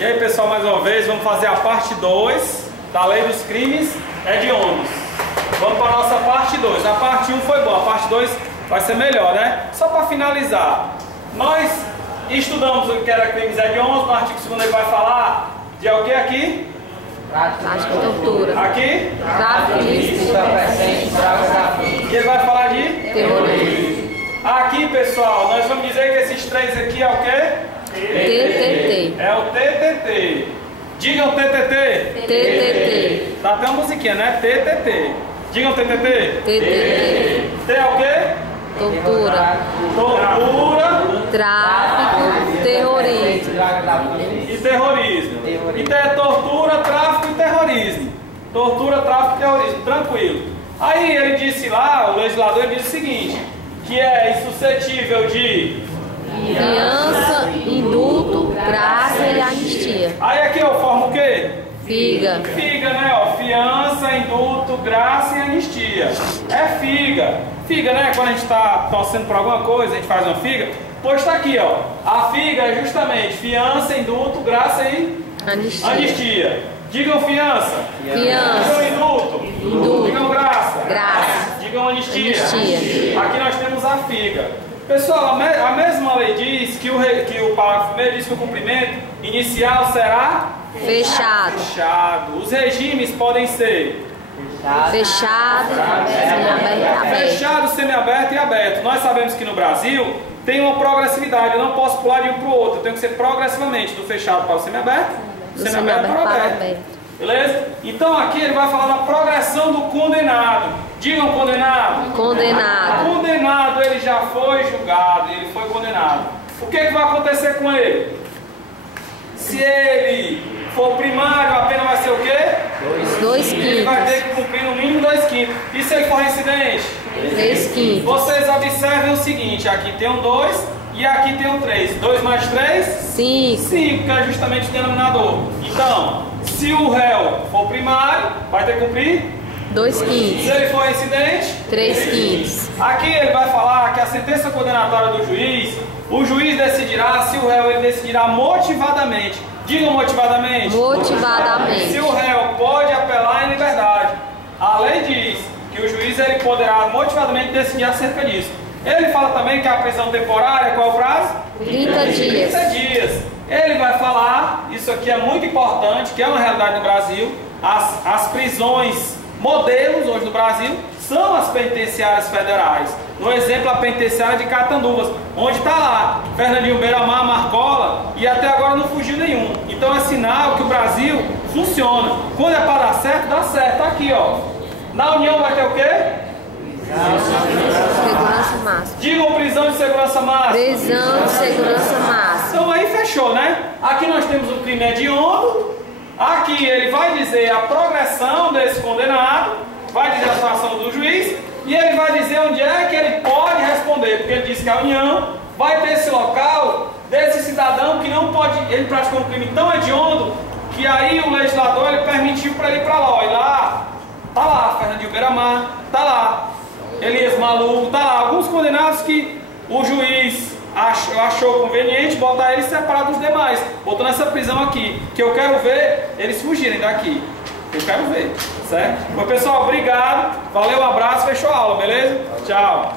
E aí, pessoal, mais uma vez, vamos fazer a parte 2 da Lei dos Crimes Hediondos. Vamos para a nossa parte 2. A parte 1 foi boa, a parte 2 vai ser melhor, né? Só para finalizar, nós estudamos o que era crimes hediondos. No artigo 2º ele vai falar de o que aqui? Prática de tortura. Aqui? Tráfico ilícito. E ele vai falar de? Terrorismo. Aqui, pessoal, nós vamos dizer que esses três aqui é o quê? TTT. É o TTT. Digam TTT. TTT. Tá até uma musiquinha, né? TTT. Digam TTT. TTT. T é o quê? Tortura. Tortura Tráfico. Terrorismo. e terrorismo. Então é tortura, tráfico e terrorismo. Tortura, tráfico e terrorismo. Tranquilo. Aí ele disse lá, o legislador disse o seguinte, que é insuscetível de... Fiança, indulto, graça e anistia. Aí aqui eu formo o quê? Figa. Figa, né? Ó, fiança, indulto, graça e anistia. É figa. Figa, né? Quando a gente está torcendo por alguma coisa, a gente faz uma figa. Pois está aqui, ó. A figa é justamente fiança, indulto, graça e anistia. Digam fiança. Fiança. Digam indulto. Indulto. Digam graça. Graça. Digam anistia. Anistia. Aqui nós temos a figa. Pessoal, a mesma lei diz que o parágrafo 1º diz que o cumprimento inicial será Fechado. fechado. Os regimes podem ser Fechado. Aberto. fechado, semiaberto e aberto. Nós sabemos que no Brasil tem uma progressividade. Eu não posso pular de um para o outro. Eu tenho que ser progressivamente do fechado para o semiaberto, do semiaberto para o aberto. Beleza? Então aqui ele vai falar da progressão do condenado. Digam condenado. Condenado. Condenado, ele já foi julgado, ele foi condenado. O que vai acontecer com ele? Se ele for primário, a pena vai ser o quê? 2 Ele vai ter quintos. que cumprir no mínimo 2/5. E se ele for reincidente? 3 quintos. Vocês observem o seguinte, aqui tem um 2 e aqui tem um 3. 2 mais 3? 5. 5, que é justamente o denominador. Então, se o réu for primário, vai ter que cumprir? 2 quintos. Se ele for reincidente? 3 quintos. Aqui ele vai falar que a sentença condenatória do juiz, o juiz decidirá se o réu ele decidirá motivadamente. Digam motivadamente. Motivadamente. Se o réu pode apelar em liberdade. A lei diz que o juiz ele poderá motivadamente decidir acerca disso. Ele fala também que a prisão temporária, qual é o prazo? 30 dias. 30 dias. Ele vai falar, isso aqui é muito importante, que é uma realidade no Brasil, as prisões modelos hoje no Brasil são as penitenciárias federais. No exemplo, a penitenciária de Catanduvas, onde está lá Fernandinho Beiramar, Marcola, e até agora não fugiu nenhum. Então é sinal que o Brasil funciona. Quando é para dar certo, dá certo. Tá aqui, ó. Na União vai ter o quê? Segurança máxima. Digam prisão de segurança máxima. Prisão de segurança máxima. Então aí fechou, né? Aqui nós temos o crime hediondo. Aqui ele vai dizer a progressão desse condenado, vai dizer a situação do juiz, e ele vai dizer onde é que ele pode responder, porque ele diz que a União vai ter esse local desse cidadão que não pode, ele praticou um crime tão hediondo, que aí o legislador ele permitiu para ele ir para lá, e lá, tá lá Fernandinho Beiramar, tá lá Elias Maluco, tá lá alguns condenados que o juiz achou conveniente botar eles separados dos demais, botando essa prisão aqui, que eu quero ver eles fugirem daqui. Eu quero ver, certo? Bom, pessoal, obrigado, valeu, um abraço, fechou a aula, beleza? Tchau.